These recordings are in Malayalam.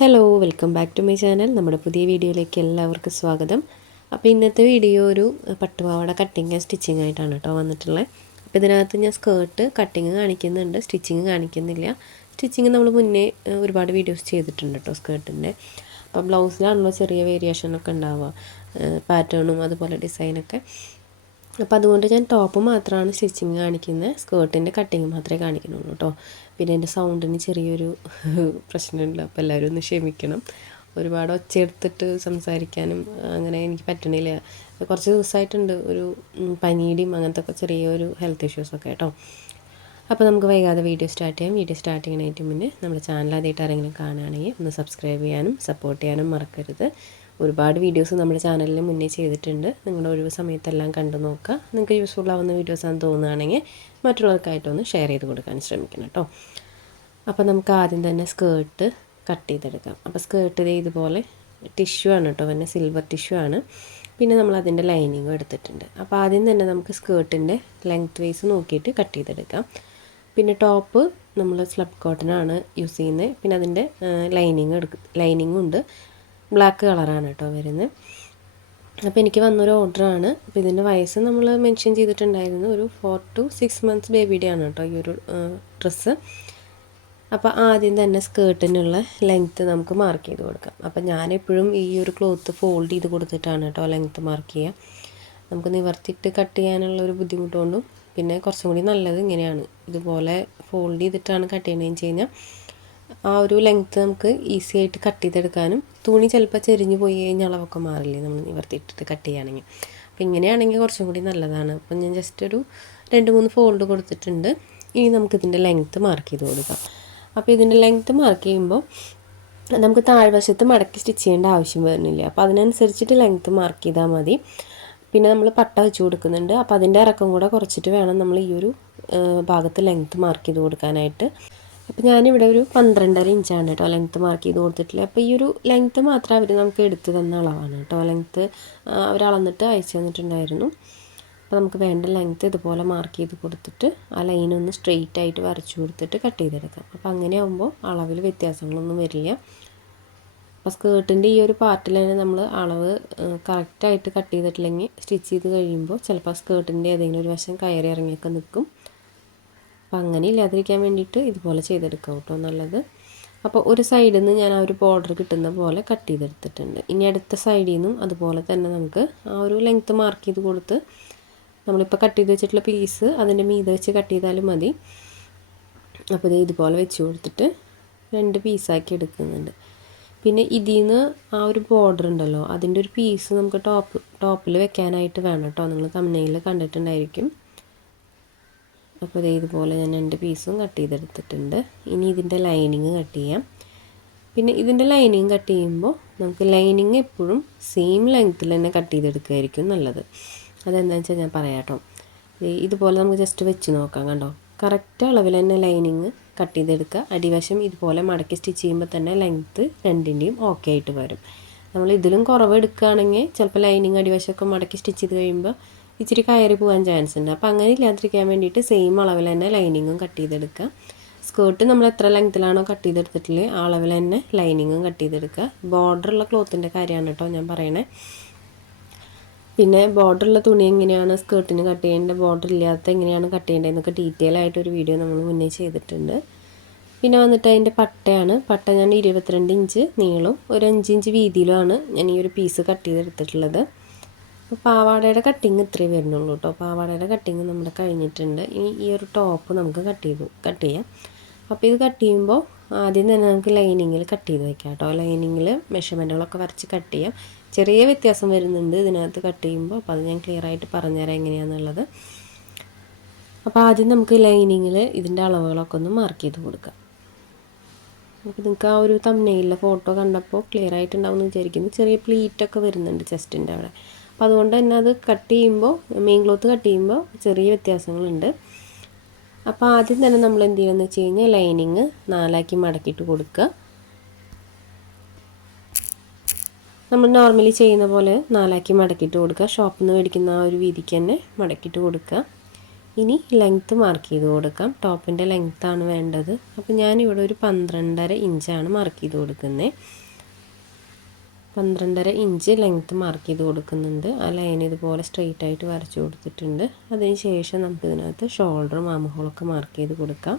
Hello welcome back to my channel. നമ്മുടെ പുതിയ വീഡിയോയിലേക്ക് എല്ലാവർക്കും സ്വാഗതം. അപ്പോൾ ഇന്നത്തെ വീഡിയോ ഒരു പട്ടുപാവാട കട്ടിങ് ആൻഡ് സ്റ്റിച്ചിങ് ആയിട്ടാണ് കേട്ടോ വന്നിട്ടുള്ളത്. അപ്പോൾ ഇതിനകത്ത് ഞാൻ സ്കേർട്ട് കട്ടിങ് കാണിക്കുന്നുണ്ട്, സ്റ്റിച്ചിങ് കാണിക്കുന്നില്ല. സ്റ്റിച്ചിങ് നമ്മൾ മുന്നേ ഒരുപാട് വീഡിയോസ് ചെയ്തിട്ടുണ്ട് കേട്ടോ സ്കേർട്ടിൻ്റെ. അപ്പോൾ ബ്ലൗസിലാണല്ലോ ചെറിയ വേരിയേഷനൊക്കെ ഉണ്ടാവുക, പാറ്റേണും അതുപോലെ ഡിസൈനൊക്കെ. അപ്പോൾ അതുകൊണ്ട് ഞാൻ ടോപ്പ് മാത്രമാണ് സ്റ്റിച്ചിങ് കാണിക്കുന്നത്, സ്കേർട്ടിൻ്റെ കട്ടിങ് മാത്രമേ കാണിക്കുന്നുള്ളൂ കേട്ടോ. പിന്നെ എൻ്റെ സൗണ്ടിന് ചെറിയൊരു പ്രശ്നമുണ്ട്, അപ്പോൾ എല്ലാവരും ഒന്ന് ക്ഷമിക്കണം. ഒരുപാട് ഒച്ചയെടുത്തിട്ട് സംസാരിക്കാനും അങ്ങനെ എനിക്ക് പറ്റണില്ല. കുറച്ച് ദിവസമായിട്ടുണ്ട് ഒരു പനിയുടെയും അങ്ങനത്തെ ഒക്കെ ചെറിയൊരു ഹെൽത്ത് ഇഷ്യൂസൊക്കെ കേട്ടോ. അപ്പോൾ നമുക്ക് വൈകാതെ വീഡിയോ സ്റ്റാർട്ട് ചെയ്യാം. വീഡിയോ സ്റ്റാർട്ട് ചെയ്യുന്നതിന് മുന്നേ നമ്മുടെ ചാനൽ ആദ്യമായിട്ട് ആരെങ്കിലും കാണുകയാണെങ്കിൽ ഒന്ന് സബ്സ്ക്രൈബ് ചെയ്യാനും സപ്പോർട്ട് ചെയ്യാനും മറക്കരുത്. ഒരുപാട് വീഡിയോസ് നമ്മുടെ ചാനലിൽ മുന്നേ ചെയ്തിട്ടുണ്ട്. നിങ്ങളുടെ ഒഴിവ് സമയത്തെല്ലാം കണ്ടു നോക്കുക. നിങ്ങൾക്ക് യൂസ്ഫുൾ ആവുന്ന വീഡിയോസാണെന്ന് തോന്നുകയാണെങ്കിൽ മറ്റുള്ളവർക്കായിട്ടൊന്ന് ഷെയർ ചെയ്ത് കൊടുക്കാൻ ശ്രമിക്കണം കേട്ടോ. അപ്പോൾ നമുക്ക് ആദ്യം തന്നെ സ്കേർട്ട് കട്ട് ചെയ്തെടുക്കാം. അപ്പോൾ സ്കേർട്ട് ഇതുപോലെ ടിഷ്യൂ ആണ് കേട്ടോ, പിന്നെ സിൽവർ ടിഷ്യൂ ആണ്. പിന്നെ നമ്മൾ അതിൻ്റെ ലൈനിങ്ങും എടുത്തിട്ടുണ്ട്. അപ്പോൾ ആദ്യം തന്നെ നമുക്ക് സ്കേർട്ടിൻ്റെ ലെങ്ത് വൈസ് നോക്കിയിട്ട് കട്ട് ചെയ്തെടുക്കാം. പിന്നെ ടോപ്പ് നമ്മൾ സ്ലബ് കോട്ടനാണ് യൂസ് ചെയ്യുന്നത്. പിന്നെ അതിൻ്റെ ലൈനിങ്ങും ഉണ്ട്, ബ്ലാക്ക് കളറാണ് കേട്ടോ വരുന്നത്. അപ്പോൾ എനിക്ക് വന്നൊരു ഓർഡറാണ്. അപ്പോൾ ഇതിൻ്റെ വയസ്സ് നമ്മൾ മെൻഷൻ ചെയ്തിട്ടുണ്ടായിരുന്നു, ഒരു 4 to 6 months ബേബിയുടെ ആണ് കേട്ടോ ഈ ഒരു ഡ്രസ്സ്. അപ്പോൾ ആദ്യം തന്നെ സ്കേർട്ടിനുള്ള ലെങ്ത്ത് നമുക്ക് മാർക്ക് ചെയ്ത് കൊടുക്കാം. അപ്പോൾ ഞാനെപ്പോഴും ഈ ഒരു ക്ലോത്ത് ഫോൾഡ് ചെയ്ത് കൊടുത്തിട്ടാണ് കേട്ടോ ലെങ്ത്ത് മാർക്ക് ചെയ്യുക. നമുക്ക് നിവർത്തിയിട്ട് കട്ട് ചെയ്യാനുള്ളൊരു ബുദ്ധിമുട്ടുകൊണ്ടും പിന്നെ കുറച്ചും കൂടി നല്ലത് ഇങ്ങനെയാണ്, ഇതുപോലെ ഫോൾഡ് ചെയ്തിട്ടാണ് കട്ട് ചെയ്യണമെന്ന് വെച്ച് കഴിഞ്ഞാൽ ആ ഒരു ലെങ്ത്ത് നമുക്ക് ഈസി ആയിട്ട് കട്ട് ചെയ്തെടുക്കാനും. തുണി ചിലപ്പോൾ ചെരിഞ്ഞ് പോയി കഴിഞ്ഞാൽ അളവൊക്കെ മാറില്ലേ നമ്മൾ നിവർത്തിയിട്ടിട്ട് കട്ട് ചെയ്യുകയാണെങ്കിൽ. അപ്പോൾ ഇങ്ങനെയാണെങ്കിൽ കുറച്ചും കൂടി നല്ലതാണ്. അപ്പം ഞാൻ ജസ്റ്റ് ഒരു 2-3 ഫോൾഡ് കൊടുത്തിട്ടുണ്ട്. ഇനി നമുക്കിതിൻ്റെ ലെങ്ത്ത് മാർക്ക് ചെയ്ത് കൊടുക്കാം. അപ്പോൾ ഇതിൻ്റെ ലെങ്ത്ത് മാർക്ക് ചെയ്യുമ്പോൾ നമുക്ക് താഴ്വശത്ത് മടക്കി സ്റ്റിച്ച് ചെയ്യേണ്ട ആവശ്യം വരുന്നില്ല. അപ്പോൾ അതിനനുസരിച്ചിട്ട് ലെങ്ത്ത് മാർക്ക് ചെയ്താൽ മതി. പിന്നെ നമ്മൾ പട്ട വെച്ച് കൊടുക്കുന്നുണ്ട്. അപ്പോൾ അതിൻ്റെ ഇറക്കം കൂടെ കുറച്ചിട്ട് വേണം നമ്മൾ ഈ ഒരു ഭാഗത്ത് ലെങ്ത്ത് മാർക്ക് ചെയ്ത് കൊടുക്കാനായിട്ട്. അപ്പോൾ ഞാനിവിടെ ഒരു 12.5 ഇഞ്ചാണ് കേട്ടോ ലെങ്ത്ത് മാർക്ക് ചെയ്ത് കൊടുത്തിട്ടില്ല. അപ്പോൾ ഈ ഒരു ലെങ്ത്ത് മാത്രം അവർ നമുക്ക് എടുത്ത് തന്ന അളവാണ് കേട്ടോ. ലെങ്ത്ത് അവർ അളന്നിട്ട് അയച്ചു തന്നിട്ടുണ്ടായിരുന്നു. അപ്പോൾ നമുക്ക് വേണ്ട ലെങ്ത്ത് ഇതുപോലെ മാർക്ക് ചെയ്ത് കൊടുത്തിട്ട് ആ ലൈനൊന്ന് സ്ട്രെയിറ്റ് ആയിട്ട് വരച്ചു കൊടുത്തിട്ട് കട്ട് ചെയ്തെടുക്കാം. അപ്പോൾ അങ്ങനെ ആകുമ്പോൾ അളവിൽ വ്യത്യാസങ്ങളൊന്നും വരില്ല. അപ്പോൾ സ്കേർട്ടിൻ്റെ ഈ ഒരു പാർട്ടിൽ തന്നെ നമ്മൾ അളവ് കറക്റ്റായിട്ട് കട്ട് ചെയ്തിട്ടില്ലെങ്കിൽ സ്റ്റിച്ച് ചെയ്ത് കഴിയുമ്പോൾ ചിലപ്പോൾ സ്കേർട്ടിൻ്റെ ഏതെങ്കിലും ഒരു വശം കയറി ഇറങ്ങിയൊക്കെ നിൽക്കും. അപ്പോൾ അങ്ങനെ ഇല്ലാതിരിക്കാൻ വേണ്ടിയിട്ട് ഇതുപോലെ ചെയ്തെടുക്കാം കേട്ടോ നല്ലത്. അപ്പോൾ ഒരു സൈഡിൽ നിന്ന് ഞാൻ ആ ഒരു ബോർഡർ കിട്ടുന്ന പോലെ കട്ട് ചെയ്തെടുത്തിട്ടുണ്ട്. ഇനി അടുത്ത സൈഡിൽ നിന്നും അതുപോലെ തന്നെ നമുക്ക് ആ ഒരു ലെങ്ത്ത് മാർക്ക് ചെയ്ത് കൊടുത്ത് നമ്മളിപ്പോൾ കട്ട് ചെയ്ത് വെച്ചിട്ടുള്ള പീസ് അതിൻ്റെ മീതെ വെച്ച് കട്ട് ചെയ്താലും മതി. അപ്പോൾ ഇതുപോലെ വെച്ച് കൊടുത്തിട്ട് 2 പീസാക്കി എടുക്കുന്നുണ്ട്. പിന്നെ ഇതിൽ നിന്ന് ആ ഒരു ബോർഡർ ഉണ്ടല്ലോ, അതിൻ്റെ ഒരു പീസ് നമുക്ക് ടോപ്പിൽ വെക്കാനായിട്ട് വേണം കേട്ടോ. നിങ്ങൾ തമ്മിൽ കണ്ടിട്ടുണ്ടായിരിക്കും. അപ്പോൾ ഇതുപോലെ ഞാൻ 2 പീസും കട്ട് ചെയ്തെടുത്തിട്ടുണ്ട്. ഇനി ഇതിൻ്റെ ലൈനിങ് കട്ട് ചെയ്യാം. പിന്നെ ഇതിൻ്റെ ലൈനിങ് കട്ട് ചെയ്യുമ്പോൾ നമുക്ക് ലൈനിങ് എപ്പോഴും സെയിം ലെങ്ത്തിൽ തന്നെ കട്ട് ചെയ്തെടുക്കുകയായിരിക്കും നല്ലത്. അതെന്താണെന്ന് വെച്ചാൽ ഞാൻ പറയാം കേട്ടോ. ഇതുപോലെ നമുക്ക് ജസ്റ്റ് വെച്ച് നോക്കാം. കണ്ടോ, കറക്റ്റ് അളവിൽ തന്നെ ലൈനിങ് കട്ട് ചെയ്തെടുക്കുക. അടിവശം ഇതുപോലെ മടക്കി സ്റ്റിച്ച് ചെയ്യുമ്പോൾ തന്നെ ലെങ്ത്ത് രണ്ടിൻ്റെയും ഓക്കെ ആയിട്ട് വരും. നമ്മൾ ഇതിലും കുറവ് എടുക്കുകയാണെങ്കിൽ ചിലപ്പോൾ ലൈനിങ് അടിവശമൊക്കെ മടക്കി സ്റ്റിച്ച് ചെയ്ത് കഴിയുമ്പോൾ ഇച്ചിരി കയറി പോകാൻ ചാൻസ് ഉണ്ട്. അപ്പോൾ അങ്ങനെ ഇല്ലാതിരിക്കാൻ വേണ്ടിയിട്ട് സെയിം അളവിൽ തന്നെ ലൈനിങ്ങും കട്ട് ചെയ്തെടുക്കുക. സ്കേർട്ട് നമ്മൾ എത്ര ലെങ്ത്തിലാണോ കട്ട് ചെയ്തെടുത്തിട്ടില്ലേ ആ അളവിൽ തന്നെ ലൈനിങ്ങും കട്ട് ചെയ്തെടുക്കുക. ബോർഡറുള്ള ക്ലോത്തിൻ്റെ കാര്യമാണ് കേട്ടോ ഞാൻ പറയണേ. പിന്നെ ബോർഡറുള്ള തുണി എങ്ങനെയാണ് സ്കേർട്ടിന് കട്ട് ചെയ്യേണ്ടത്, ബോർഡർ ഇല്ലാത്ത എങ്ങനെയാണ് കട്ട് ചെയ്യേണ്ടത് എന്നൊക്കെ ഡീറ്റെയിൽ ആയിട്ടൊരു വീഡിയോ നമ്മൾ മുന്നേ ചെയ്തിട്ടുണ്ട്. പിന്നെ വന്നിട്ട് അതിൻ്റെ പട്ടയാണ്. പട്ട ഞാൻ 22 ഇഞ്ച് നീളവും ഒരു 5 ഇഞ്ച് വീതിയിലുമാണ് ഞാൻ ഈ ഒരു പീസ് കട്ട് ചെയ്തെടുത്തിട്ടുള്ളത്. അപ്പോൾ പാവാടയുടെ കട്ടിങ് ഇത്രയും വരുന്നുള്ളൂ കേട്ടോ. പാവാടയുടെ കട്ടിങ് നമ്മുടെ കഴിഞ്ഞിട്ടുണ്ട്. ഇനി ഈ ഒരു ടോപ്പ് നമുക്ക് കട്ട് ചെയ്യാം. അപ്പോൾ ഇത് കട്ട് ചെയ്യുമ്പോൾ ആദ്യം തന്നെ നമുക്ക് ലൈനിങ്ങിൽ കട്ട് ചെയ്ത് വയ്ക്കാം കേട്ടോ. ലൈനിങ്ങിൽ മെഷർമെൻറ്റുകളൊക്കെ വരച്ച് കട്ട് ചെയ്യാം. ചെറിയ വ്യത്യാസം വരുന്നുണ്ട് ഇതിനകത്ത് കട്ട് ചെയ്യുമ്പോൾ. അപ്പോൾ അത് ഞാൻ ക്ലിയർ ആയിട്ട് പറഞ്ഞുതരാം എങ്ങനെയാണെന്നുള്ളത്. അപ്പോൾ ആദ്യം നമുക്ക് ലൈനിങ്ങിൽ ഇതിൻ്റെ അളവുകളൊക്കെ ഒന്ന് മാർക്ക് ചെയ്ത് കൊടുക്കാം. അപ്പോൾ നിങ്ങൾക്ക് ആ ഒരു തംബ്നെയിലിലെ ഫോട്ടോ കണ്ടപ്പോൾ ക്ലിയർ ആയിട്ടുണ്ടാവുമെന്ന് വിചാരിക്കുന്നു. ചെറിയ പ്ലീറ്റൊക്കെ വരുന്നുണ്ട് ചെസ്റ്റിൻ്റെ അവിടെ. അപ്പോൾ അതുകൊണ്ട് തന്നെ അത് കട്ട് ചെയ്യുമ്പോൾ മെയിൻ ക്ലോത്ത് കട്ട് ചെയ്യുമ്പോൾ ചെറിയ വ്യത്യാസങ്ങളുണ്ട്. അപ്പോൾ ആദ്യം തന്നെ നമ്മൾ എന്ത് ചെയ്യുമെന്ന് വെച്ച് കഴിഞ്ഞാൽ ലൈനിങ് 4ആക്കി മടക്കിയിട്ട് കൊടുക്കുക. നമ്മൾ നോർമലി ചെയ്യുന്ന പോലെ 4ആക്കി മടക്കിയിട്ട് കൊടുക്കുക. ഷോപ്പിൽ നിന്ന് മേടിക്കുന്ന ആ ഒരു വീതിക്ക് തന്നെ മടക്കിയിട്ട് കൊടുക്കുക. ഇനി ലെങ്ത്ത് മാർക്ക് ചെയ്ത് കൊടുക്കാം. ടോപ്പിൻ്റെ ലെങ്ത്താണ് വേണ്ടത്. അപ്പോൾ ഞാനിവിടെ ഒരു 12.5 ഇഞ്ചാണ് മാർക്ക് ചെയ്ത് കൊടുക്കുന്നത്. 12.5 ഇഞ്ച് ലെങ്ത്ത് മാർക്ക് ചെയ്ത് കൊടുക്കുന്നുണ്ട്. ആ ലൈൻ ഇതുപോലെ സ്ട്രെയിറ്റ് ആയിട്ട് വരച്ചു കൊടുത്തിട്ടുണ്ട്. അതിന് ശേഷം നമുക്കിതിനകത്ത് ഷോൾഡറും ആം ഹോളൊക്കെ മാർക്ക് ചെയ്ത് കൊടുക്കാം.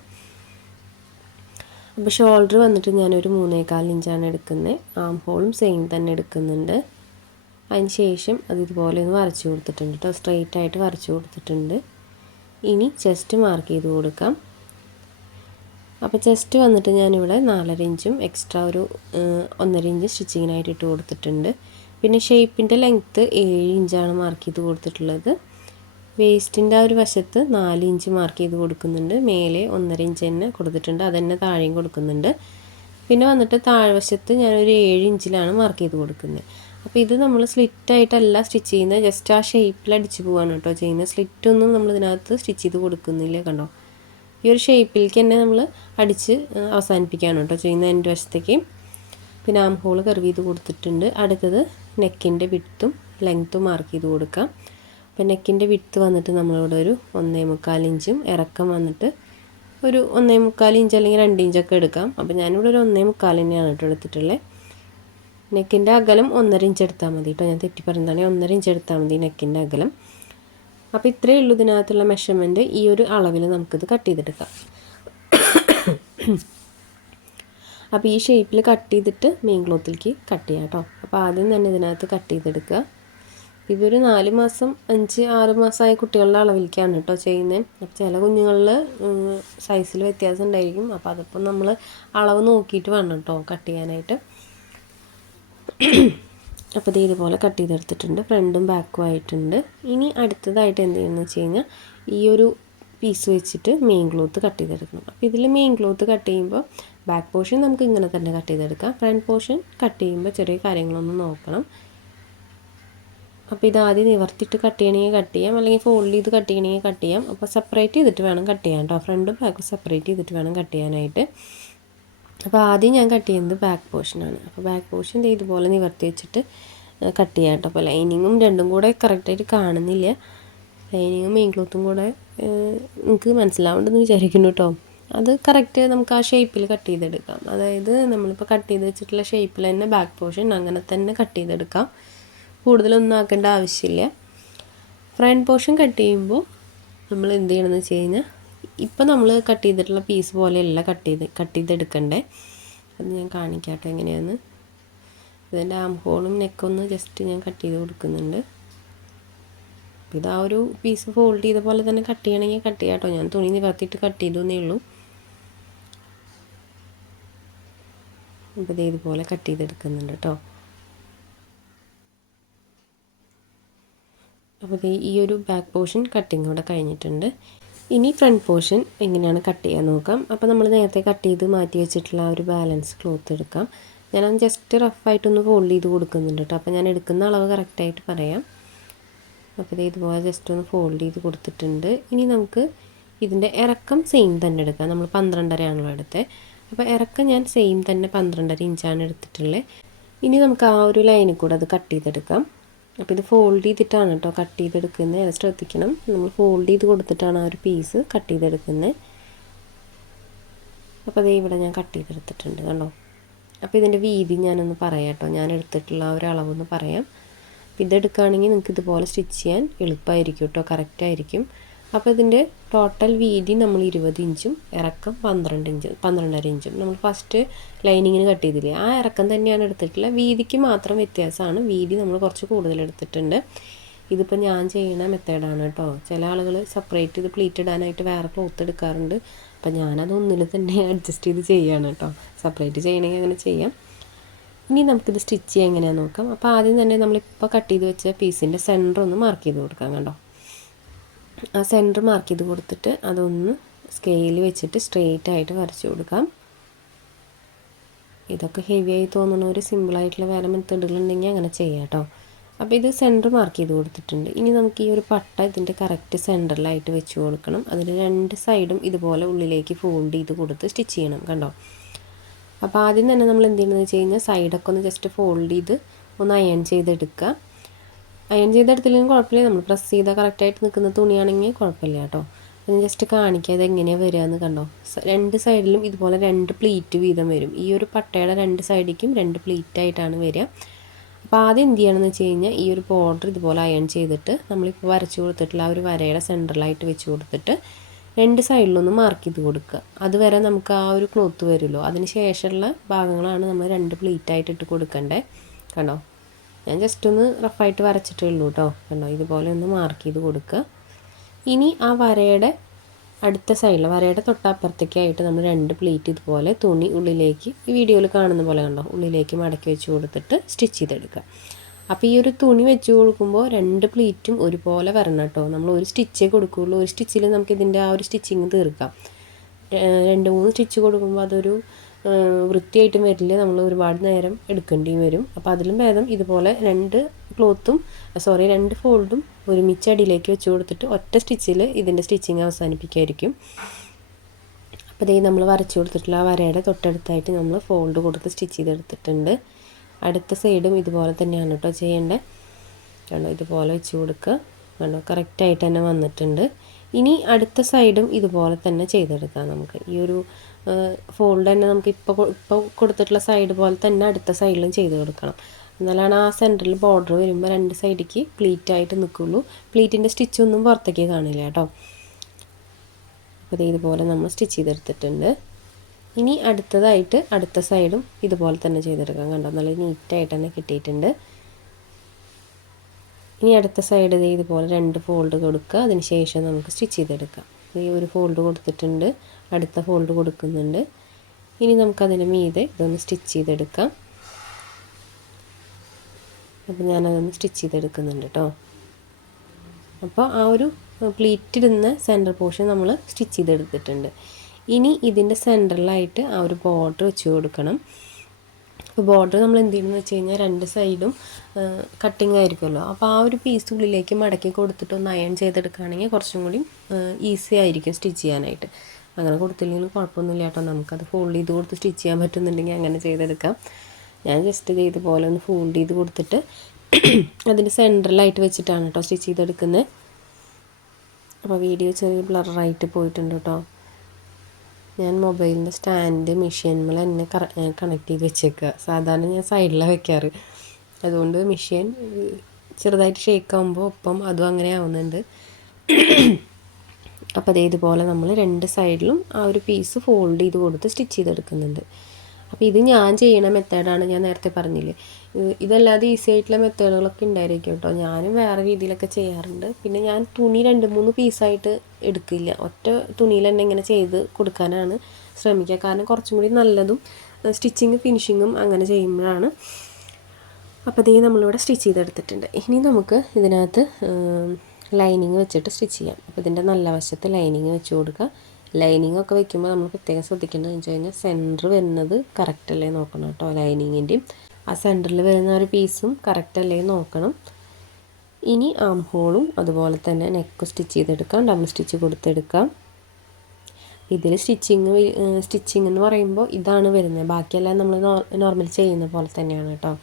അപ്പോൾ ഷോൾഡർ വന്നിട്ട് ഞാനൊരു 3.25 ഇഞ്ചാണ് എടുക്കുന്നത്. ആം ഹോളും സെയിം തന്നെ എടുക്കുന്നുണ്ട്. അതിന് ശേഷം അത് ഇതുപോലെ ഒന്ന് വരച്ചു കൊടുത്തിട്ടുണ്ട് കേട്ടോ. സ്ട്രെയിറ്റ് ആയിട്ട് വരച്ചു കൊടുത്തിട്ടുണ്ട്. ഇനി ചെസ്റ്റ് മാർക്ക് ചെയ്ത് കൊടുക്കാം. അപ്പോൾ ചെസ്റ്റ് വന്നിട്ട് ഞാനിവിടെ 4.5 ഇഞ്ചും എക്സ്ട്രാ ഒരു 1.5 ഇഞ്ച് സ്റ്റിച്ചിങ്ങിനായിട്ട് ഇട്ട് കൊടുത്തിട്ടുണ്ട്. പിന്നെ ഷേപ്പിൻ്റെ ലെങ്ത്ത് 7 ഇഞ്ചാണ് മാർക്ക് ചെയ്ത് കൊടുത്തിട്ടുള്ളത്. വേസ്റ്റിൻ്റെ ആ ഒരു വശത്ത് 4 ഇഞ്ച് മാർക്ക് ചെയ്ത് കൊടുക്കുന്നുണ്ട്. മേലെ 1.5 ഇഞ്ച് തന്നെ കൊടുത്തിട്ടുണ്ട്. അതുതന്നെ താഴെയും കൊടുക്കുന്നുണ്ട്. പിന്നെ വന്നിട്ട് താഴ്വശത്ത് ഞാനൊരു 7 ഇഞ്ചിലാണ് മാർക്ക് ചെയ്ത് കൊടുക്കുന്നത്. അപ്പോൾ ഇത് നമ്മൾ സ്ലിറ്റായിട്ടല്ല സ്റ്റിച്ച് ചെയ്യുന്നത്, ജസ്റ്റ് ആ ഷേപ്പിൽ അടിച്ച് പോവാണ് കേട്ടോ ചെയ്യുന്നത്. സ്ലിറ്റൊന്നും നമ്മൾ ഇതിനകത്ത് സ്റ്റിച്ച് ചെയ്ത് കൊടുക്കുന്നില്ല, കണ്ടോ. ഈ ഒരു ഷേപ്പിലേക്ക് തന്നെ നമ്മൾ അടിച്ച് അവസാനിപ്പിക്കുകയാണ് കേട്ടോ ചെയ്യുന്നത് എൻ്റെ വശത്തേക്ക്. പിന്നെ ആം ഹോൾ കർവ് ചെയ്ത് കൊടുത്തിട്ടുണ്ട്. അടുത്തത് നെക്കിൻ്റെ വിഡ്ത്തും ലെങ്ത്തും മാർക്ക് ചെയ്ത് കൊടുക്കാം. അപ്പോൾ നെക്കിൻ്റെ വിഡ്ത്ത് വന്നിട്ട് നമ്മളിവിടെ ഒരു 1.25 ഇഞ്ചും ഇറക്കം വന്നിട്ട് ഒരു 1.25 ഇഞ്ച് അല്ലെങ്കിൽ 2 ഇഞ്ചൊക്കെ എടുക്കാം. അപ്പോൾ ഞാനിവിടെ ഒരു 1.25 തന്നെയാണ് കേട്ടോ എടുത്തിട്ടുള്ളത്. നെക്കിൻ്റെ അകലം 1.5 ഇഞ്ച് എടുത്താൽ മതി കേട്ടോ. ഞാൻ തെറ്റി പറഞ്ഞതാണ്, 1.5 ഇഞ്ച് എടുത്താൽ മതി നെക്കിൻ്റെ അകലം. അപ്പോൾ ഇത്രയേ ഉള്ളൂ ഇതിനകത്തുള്ള മെഷർമെൻറ്റ്. ഈ ഒരു അളവിൽ നമുക്കിത് കട്ട് ചെയ്തെടുക്കാം. അപ്പോൾ ഈ ഷേപ്പിൽ കട്ട് ചെയ്തിട്ട് മെയിൻ ക്ലോത്തിലേക്ക് കട്ട് ചെയ്യാം കേട്ടോ. അപ്പോൾ ആദ്യം തന്നെ ഇതിനകത്ത് കട്ട് ചെയ്തെടുക്കുക. ഇതൊരു 4 മാസം 5-6 മാസമായ കുട്ടികളുടെ അളവിലേക്കാണ് കേട്ടോ ചെയ്യുന്നത്. അപ്പോൾ ചില കുഞ്ഞുങ്ങളിൽ സൈസിൽ വ്യത്യാസം ഉണ്ടായിരിക്കും. അപ്പോൾ അതിപ്പോൾ നമ്മൾ അളവ് നോക്കിയിട്ട് വേണം കേട്ടോ കട്ട് ചെയ്യാനായിട്ട്. അപ്പോൾ ഇത് ഇതുപോലെ കട്ട് ചെയ്തെടുത്തിട്ടുണ്ട്. ഫ്രണ്ടും ബാക്കും ആയിട്ടുണ്ട്. ഇനി അടുത്തതായിട്ട് എന്ത് ചെയ്യുന്നത് വെച്ച് കഴിഞ്ഞാൽ ഈ ഒരു പീസ് വെച്ചിട്ട് മെയിൻ ക്ലോത്ത് കട്ട് ചെയ്തെടുക്കണം. അപ്പോൾ ഇതിൽ മെയിൻ ക്ലോത്ത് കട്ട് ചെയ്യുമ്പോൾ ബാക്ക് പോർഷൻ നമുക്ക് ഇങ്ങനെ തന്നെ കട്ട് ചെയ്തെടുക്കാം. ഫ്രണ്ട് പോർഷൻ കട്ട് ചെയ്യുമ്പോൾ ചെറിയ കാര്യങ്ങളൊന്നും നോക്കണം. അപ്പോൾ ഇതാദ്യം നിവർത്തിയിട്ട് കട്ട് ചെയ്യണമെങ്കിൽ കട്ട് ചെയ്യാം, അല്ലെങ്കിൽ ഫോൾഡ് ചെയ്ത് കട്ട് ചെയ്യണമെങ്കിൽ കട്ട് ചെയ്യാം. അപ്പോൾ സെപ്പറേറ്റ് ചെയ്തിട്ട് വേണം കട്ട് ചെയ്യാൻ കേട്ടോ. ഫ്രണ്ടും ബാക്കും സെപ്പറേറ്റ് ചെയ്തിട്ട് വേണം കട്ട് ചെയ്യാനായിട്ട്. അപ്പോൾ ആദ്യം ഞാൻ കട്ട് ചെയ്യുന്നത് ബാക്ക് പോർഷനാണ്. അപ്പോൾ ബാക്ക് പോർഷൻ ഇതുപോലെ നിവർത്തി വെച്ചിട്ട് കട്ട് ചെയ്യാം കേട്ടോ. അപ്പോൾ ലൈനിങ്ങും രണ്ടും കൂടെ കറക്റ്റായിട്ട് കാണുന്നില്ല. ലൈനിങ്ങും മെയിൻ ക്ലോത്തും കൂടെ നിങ്ങൾക്ക് മനസ്സിലാവുണ്ടെന്ന് വിചാരിക്കുന്നു കേട്ടോ. അത് കറക്റ്റ് നമുക്ക് ആ ഷേപ്പിൽ കട്ട് ചെയ്തെടുക്കാം. അതായത് നമ്മളിപ്പോൾ കട്ട് ചെയ്ത് വെച്ചിട്ടുള്ള ഷേപ്പിൽ തന്നെ ബാക്ക് പോർഷൻ അങ്ങനെ തന്നെ കട്ട് ചെയ്തെടുക്കാം. കൂടുതലൊന്നും ആക്കേണ്ട ആവശ്യമില്ല. ഫ്രണ്ട് പോർഷൻ കട്ട് ചെയ്യുമ്പോൾ നമ്മൾ എന്ത് ചെയ്യണമെന്ന് വെച്ച് കഴിഞ്ഞാൽ ഇപ്പം നമ്മൾ കട്ട് ചെയ്തിട്ടുള്ള പീസ് പോലെയല്ല കട്ട് ചെയ്തെടുക്കണ്ടേ. അത് ഞാൻ കാണിക്കാം കേട്ടോ എങ്ങനെയാണെന്ന്. ഇതിൻ്റെ ആം ഹോളും നെക്കൊന്ന് ജസ്റ്റ് ഞാൻ കട്ട് ചെയ്ത് കൊടുക്കുന്നുണ്ട്. ഇത് ആ ഒരു പീസ് ഫോൾഡ് ചെയ്ത പോലെ തന്നെ കട്ട് ചെയ്യണമെങ്കിൽ കട്ട് ചെയ്യാം കേട്ടോ. ഞാൻ തുണി നിവർത്തിയിട്ട് കട്ട് ചെയ്തേ ഉള്ളൂ. അപ്പോൾ ഇത് ഇതുപോലെ കട്ട് ചെയ്തെടുക്കുന്നുണ്ട് കേട്ടോ. അപ്പോൾ ഈ ഒരു ബാക്ക് പോർഷൻ കട്ടിങ് ഇവിടെ കഴിഞ്ഞിട്ടുണ്ട്. ഇനി ഫ്രണ്ട് പോർഷൻ എങ്ങനെയാണ് കട്ട് ചെയ്യാൻ നോക്കാം. അപ്പോൾ നമ്മൾ നേരത്തെ കട്ട് ചെയ്ത് മാറ്റി വെച്ചിട്ടുള്ള ആ ഒരു ബാലൻസ് ക്ലോത്ത് എടുക്കാം. ഞാനത് ജസ്റ്റ് റഫായിട്ടൊന്ന് ഫോൾഡ് ചെയ്ത് കൊടുക്കുന്നുണ്ട് കേട്ടോ. അപ്പോൾ ഞാൻ എടുക്കുന്ന അളവ് കറക്റ്റായിട്ട് പറയാം. അപ്പോൾ ഇതുപോലെ ജസ്റ്റ് ഒന്ന് ഫോൾഡ് ചെയ്ത് കൊടുത്തിട്ടുണ്ട്. ഇനി നമുക്ക് ഇതിൻ്റെ ഇറക്കം സെയിം തന്നെ എടുക്കാം. നമ്മൾ 12.5 ആണല്ലോ എടുത്തത്. അപ്പോൾ ഇറക്കം ഞാൻ സെയിം തന്നെ 12.5 ഇഞ്ചാണ് എടുത്തിട്ടുള്ളത്. ഇനി നമുക്ക് ആ ഒരു ലൈനിൽ കൂടെ അത് കട്ട് ചെയ്തെടുക്കാം. അപ്പോൾ ഇത് ഫോൾഡ് ചെയ്തിട്ടാണ് കേട്ടോ കട്ട് ചെയ്തെടുക്കുന്നത്. അത് ശ്രദ്ധിക്കണം. നമ്മൾ ഫോൾഡ് ചെയ്ത് കൊടുത്തിട്ടാണ് ആ ഒരു പീസ് കട്ട് ചെയ്തെടുക്കുന്നത്. അപ്പോൾ അതേ ഇവിടെ ഞാൻ കട്ട് ചെയ്തെടുത്തിട്ടുണ്ട് കണ്ടോ. അപ്പോൾ ഇതിൻ്റെ വീതി ഞാനൊന്ന് പറയാം കേട്ടോ. ഞാൻ എടുത്തിട്ടുള്ള ആ ഒരു അളവൊന്ന് പറയാം. അപ്പോൾ ഇതെടുക്കുകയാണെങ്കിൽ നിങ്ങൾക്ക് ഇതുപോലെ സ്റ്റിച്ച് ചെയ്യാൻ എളുപ്പമായിരിക്കും കേട്ടോ, കറക്റ്റായിരിക്കും. അപ്പോൾ ഇതിൻ്റെ ടോട്ടൽ വീതി നമ്മൾ 20 ഇഞ്ചും ഇറക്കം 12.5 ഇഞ്ചും നമ്മൾ ഫസ്റ്റ് ലൈനിങ്ങിന് കട്ട് ചെയ്തില്ലേ ആ ഇറക്കം തന്നെയാണ് എടുത്തിട്ടുള്ളത്. വീതിക്ക് മാത്രം വ്യത്യാസമാണ്. വീതി നമ്മൾ കുറച്ച് കൂടുതൽ എടുത്തിട്ടുണ്ട്. ഇതിപ്പോൾ ഞാൻ ചെയ്യുന്ന മെത്തേഡാണ് കേട്ടോ. ചില ആളുകൾ സെപ്പറേറ്റ് ഇത് പ്ലീറ്റ് ഇടാനായിട്ട് വേറെ ക്ലോത്ത് എടുക്കാറുണ്ട്. അപ്പോൾ ഞാനത് ഒന്നിൽ തന്നെ അഡ്ജസ്റ്റ് ചെയ്ത് ചെയ്യുകയാണ് കേട്ടോ. സെപ്പറേറ്റ് ചെയ്യണമെങ്കിൽ അങ്ങനെ ചെയ്യാം. ഇനി നമുക്കിത് സ്റ്റിച്ച് ചെയ്യാൻ എങ്ങനെയാണെന്ന് നോക്കാം. അപ്പോൾ ആദ്യം തന്നെ നമ്മളിപ്പോൾ കട്ട് ചെയ്ത് വെച്ച പീസിൻ്റെ സെൻറ്റർ ഒന്ന് മാർക്ക് ചെയ്ത് കൊടുക്കാം കണ്ടോ. ആ സെൻറ്റർ മാർക്ക് ചെയ്ത് കൊടുത്തിട്ട് അതൊന്ന് സ്കെയിൽ വെച്ചിട്ട് സ്ട്രെയിറ്റ് ആയിട്ട് വരച്ചു കൊടുക്കാം. ഇതൊക്കെ ഹെവി ആയി തോന്നുന്ന ഒരു സിമ്പിളായിട്ടുള്ള വേറെ മെത്തേഡുകളുണ്ടെങ്കിൽ അങ്ങനെ ചെയ്യാം കേട്ടോ. അപ്പോൾ ഇത് സെൻറ്റർ മാർക്ക് ചെയ്ത് കൊടുത്തിട്ടുണ്ട്. ഇനി നമുക്ക് ഈ ഒരു പട്ട ഇതിൻ്റെ കറക്റ്റ് സെൻറ്ററിലായിട്ട് വെച്ച് കൊടുക്കണം. അതിന് 2 സൈഡും ഇതുപോലെ ഉള്ളിലേക്ക് ഫോൾഡ് ചെയ്ത് കൊടുത്ത് സ്റ്റിച്ച് ചെയ്യണം കണ്ടോ. അപ്പോൾ ആദ്യം തന്നെ നമ്മൾ എന്ത് ചെയ്യണമെന്ന് വെച്ച് കഴിഞ്ഞാൽ സൈഡൊക്കെ ഒന്ന് ജസ്റ്റ് ഫോൾഡ് ചെയ്ത് ഒന്ന് അയൺ ചെയ്തെടുക്കുക. അയൺ ചെയ്തെടുത്തില്ലെങ്കിൽ കുഴപ്പമില്ല. നമ്മൾ പ്രസ് ചെയ്താൽ കറക്റ്റായിട്ട് നിൽക്കുന്ന തുണിയാണെങ്കിൽ കുഴപ്പമില്ല കേട്ടോ. ഞാൻ ജസ്റ്റ് കാണിക്കാം ഇതെങ്ങനെയാണ് വരിക എന്ന് കണ്ടോ. രണ്ട് സൈഡിലും ഇതുപോലെ 2 പ്ലീറ്റ് വീതം വരും. ഈ ഒരു പട്ടയുടെ 2 സൈഡിലേക്കും 2 പ്ലീറ്റായിട്ടാണ് വരിക. അപ്പോൾ ആദ്യം എന്ത് ചെയ്യണമെന്ന് വെച്ച് കഴിഞ്ഞാൽ ഈ ഒരു ബോർഡർ ഇതുപോലെ അയൺ ചെയ്തിട്ട് നമ്മളിപ്പോൾ വരച്ചു കൊടുത്തിട്ടുള്ള ആ ഒരു വരയുടെ സെൻറ്ററിലായിട്ട് വെച്ച് കൊടുത്തിട്ട് 2 സൈഡിലൊന്ന് മാർക്ക് ചെയ്ത് കൊടുക്കുക. അതുവരെ നമുക്ക് ആ ഒരു ക്ലോത്ത് വരുമല്ലോ, അതിന് ശേഷമുള്ള ഭാഗങ്ങളാണ് നമ്മൾ 2 പ്ലീറ്റായിട്ട് ഇട്ട് കൊടുക്കേണ്ടത്. കണ്ടോ, ഞാൻ ജസ്റ്റ് ഒന്ന് റഫായിട്ട് വരച്ചിട്ടേ ഉള്ളൂ കേട്ടോ. കണ്ടോ, ഇതുപോലെ ഒന്ന് മാർക്ക് ചെയ്ത് കൊടുക്കുക. ഇനി ആ വരയുടെ അടുത്ത സൈഡിൽ, വരയുടെ തൊട്ടപ്പുറത്തേക്കായിട്ട് നമ്മൾ 2 പ്ലീറ്റ് ഇതുപോലെ തുണി ഉള്ളിലേക്ക്, ഈ വീഡിയോയിൽ കാണുന്ന പോലെ കണ്ടോ, ഉള്ളിലേക്ക് മടക്കി വെച്ച് കൊടുത്തിട്ട് സ്റ്റിച്ച് ചെയ്തെടുക്കുക. അപ്പോൾ ഈ ഒരു തുണി വെച്ച് കൊടുക്കുമ്പോൾ 2 പ്ലീറ്റും ഒരുപോലെ വരണം കേട്ടോ. നമ്മൾ ഒരു സ്റ്റിച്ചേ കൊടുക്കുകയുള്ളൂ. ഒരു സ്റ്റിച്ചിൽ നമുക്ക് ഇതിൻ്റെ ആ ഒരു സ്റ്റിച്ചിങ് തീർക്കാം. 2-3 സ്റ്റിച്ച് കൊടുക്കുമ്പോൾ അതൊരു വൃത്തിയായിട്ടും വരില്ല, നമ്മൾ ഒരുപാട് നേരം എടുക്കേണ്ടിയും വരും. അപ്പോൾ അതിലും ഭേദം ഇതുപോലെ 2 ഫോൾഡും ഒരുമിച്ച് അടിയിലേക്ക് വെച്ച് കൊടുത്തിട്ട് ഒറ്റ സ്റ്റിച്ചിൽ ഇതിൻ്റെ സ്റ്റിച്ചിങ് അവസാനിപ്പിക്കുമായിരിക്കും. അപ്പോൾ ഇതേ നമ്മൾ വരച്ചു കൊടുത്തിട്ടുള്ള ആ വരയുടെ തൊട്ടടുത്തായിട്ട് നമ്മൾ ഫോൾഡ് കൊടുത്ത് സ്റ്റിച്ച് ചെയ്തെടുത്തിട്ടുണ്ട്. അടുത്ത സൈഡും ഇതുപോലെ തന്നെയാണ് കേട്ടോ ചെയ്യേണ്ടത്. കണ്ടോ, ഇതുപോലെ വെച്ച് കൊടുക്കുക. കണ്ടോ, കറക്റ്റായിട്ട് തന്നെ വന്നിട്ടുണ്ട്. ഇനി അടുത്ത സൈഡും ഇതുപോലെ തന്നെ ചെയ്തെടുക്കാം. നമുക്ക് ഈ ഒരു ഫോൾഡ് തന്നെ നമുക്ക് ഇപ്പോൾ കൊടുത്തിട്ടുള്ള സൈഡ് പോലെ തന്നെ അടുത്ത സൈഡിലും ചെയ്ത് കൊടുക്കണം. എന്നാലാണ് ആ സെൻറ്ററിൽ ബോർഡർ വരുമ്പോൾ 2 സൈഡിലേക്ക് പ്ലീറ്റായിട്ട് നിൽക്കുള്ളൂ. പ്ലീറ്റിൻ്റെ സ്റ്റിച്ചൊന്നും പുറത്തേക്ക് കാണില്ല കേട്ടോ. അപ്പോൾ ഇതുപോലെ നമ്മൾ സ്റ്റിച്ച് ചെയ്തെടുത്തിട്ടുണ്ട്. ഇനി അടുത്തതായിട്ട് അടുത്ത സൈഡും ഇതുപോലെ തന്നെ ചെയ്തെടുക്കാം. കണ്ടോ, നല്ല നീറ്റായിട്ട് തന്നെ കിട്ടിയിട്ടുണ്ട്. ഇനി അടുത്ത സൈഡ് ഇതുപോലെ 2 ഫോൾഡ് കൊടുക്കുക. അതിന് ശേഷം നമുക്ക് സ്റ്റിച്ച് ചെയ്തെടുക്കാം. ഈ ഒരു ഫോൾഡ് കൊടുത്തിട്ടുണ്ട്, അടുത്ത ഫോൾഡ് കൊടുക്കുന്നുണ്ട്. ഇനി നമുക്കതിന് മീതെ ഇതൊന്ന് സ്റ്റിച്ച് ചെയ്തെടുക്കാം. അപ്പോൾ ഞാനതൊന്ന് സ്റ്റിച്ച് ചെയ്തെടുക്കുന്നുണ്ട് കേട്ടോ. അപ്പോൾ ആ ഒരു പ്ലീറ്റ് ഇടുന്ന സെൻറ്റർ പോർഷൻ നമ്മൾ സ്റ്റിച്ച് ചെയ്തെടുത്തിട്ടുണ്ട്. ഇനി ഇതിൻ്റെ സെൻറ്ററിലായിട്ട് ആ ഒരു ബോർഡർ വെച്ച് കൊടുക്കണം. അപ്പോൾ ബോർഡർ നമ്മൾ എന്ത് ചെയ്യണമെന്ന് വെച്ച് കഴിഞ്ഞാൽ 2 സൈഡും കട്ടിങ് ആയിരിക്കുമല്ലോ. അപ്പോൾ ആ ഒരു പീസ് ഉള്ളിലേക്ക് മടക്കി കൊടുത്തിട്ട് ഒന്ന് അയൺ ചെയ്തെടുക്കുകയാണെങ്കിൽ കുറച്ചും കൂടി ഈസി ആയിരിക്കും സ്റ്റിച്ച് ചെയ്യാനായിട്ട്. അങ്ങനെ കൊടുത്തില്ലെങ്കിലും കുഴപ്പമൊന്നുമില്ല കേട്ടോ. നമുക്കത് ഫോൾഡ് ചെയ്ത് കൊടുത്ത് സ്റ്റിച്ച് ചെയ്യാൻ പറ്റുന്നുണ്ടെങ്കിൽ അങ്ങനെ ചെയ്തെടുക്കാം. ഞാൻ ജസ്റ്റ് ഇതുപോലെ ഒന്ന് ഫോൾഡ് ചെയ്ത് കൊടുത്തിട്ട് അതിൻ്റെ സെൻറ്ററിലായിട്ട് വെച്ചിട്ടാണ് കേട്ടോ സ്റ്റിച്ച് ചെയ്തെടുക്കുന്നത്. അപ്പോൾ വീഡിയോ ചെറിയ ബ്ലറായിട്ട് പോയിട്ടുണ്ട് കേട്ടോ. ഞാൻ മൊബൈലിൻ്റെ സ്റ്റാൻഡ് മെഷീൻമേൽ തന്നെ കണക്ട് ചെയ്ത് വെച്ചേക്കുക. സാധാരണ ഞാൻ സൈഡിലാണ് വെക്കാറ്. അതുകൊണ്ട് മെഷീൻ ചെറുതായിട്ട് ഷേക്ക് ആകുമ്പോൾ ഒപ്പം അതും അങ്ങനെ ആവുന്നുണ്ട്. അപ്പോൾ ഇതുപോലെ നമ്മൾ 2 സൈഡിലും ആ ഒരു പീസ് ഫോൾഡ് ചെയ്ത് കൊടുത്ത് സ്റ്റിച്ച് ചെയ്തെടുക്കുന്നുണ്ട്. അപ്പോൾ ഇത് ഞാൻ ചെയ്യണ മെത്തേഡാണ്, ഞാൻ നേരത്തെ പറഞ്ഞില്ലേ. ഇതല്ലാതെ ഈസി ആയിട്ടുള്ള മെത്തേഡുകളൊക്കെ ഉണ്ടായിരിക്കും കേട്ടോ. ഞാനും വേറെ രീതിയിലൊക്കെ ചെയ്യാറുണ്ട്. പിന്നെ ഞാൻ തുണി 2-3 പീസായിട്ട് എടുക്കില്ല, ഒറ്റ തുണിയിൽ തന്നെ ഇങ്ങനെ ചെയ്ത് കൊടുക്കാനാണ് ശ്രമിക്കുക. കാരണം കുറച്ചും കൂടി നല്ലതും സ്റ്റിച്ചിങ് ഫിനിഷിങ്ങും അങ്ങനെ ചെയ്യുമ്പോഴാണ്. അപ്പോൾ നമ്മളിവിടെ സ്റ്റിച്ച് ചെയ്തെടുത്തിട്ടുണ്ട്. ഇനി നമുക്ക് ഇതിനകത്ത് ലൈനിങ് വെച്ചിട്ട് സ്റ്റിച്ച് ചെയ്യാം. അപ്പോൾ ഇതിൻ്റെ നല്ല വശത്ത് ലൈനിങ് വെച്ച് കൊടുക്കുക. ലൈനിങ് ഒക്കെ വെക്കുമ്പോൾ നമ്മൾ പ്രത്യേകം ശ്രദ്ധിക്കേണ്ടതെന്ന് വെച്ച് കഴിഞ്ഞാൽ സെൻറ്റർ വരുന്നത് കറക്റ്റ് അല്ലേ നോക്കണം കേട്ടോ. ലൈനിങ്ങിൻ്റെയും ആ സെൻറ്ററിൽ വരുന്ന ഒരു പീസും കറക്റ്റ് അല്ലേ നോക്കണം. ഇനി ആം ഹോളും അതുപോലെ തന്നെ നെക്ക് സ്റ്റിച്ച് ചെയ്തെടുക്കാം, ഡബിൾ സ്റ്റിച്ച് കൊടുത്തെടുക്കാം. ഇതിൽ സ്റ്റിച്ചിങ് എന്ന് പറയുമ്പോൾ ഇതാണ് വരുന്നത്. ബാക്കിയെല്ലാം നമ്മൾ നോർമൽ ചെയ്യുന്ന പോലെ തന്നെയാണ് കേട്ടോ.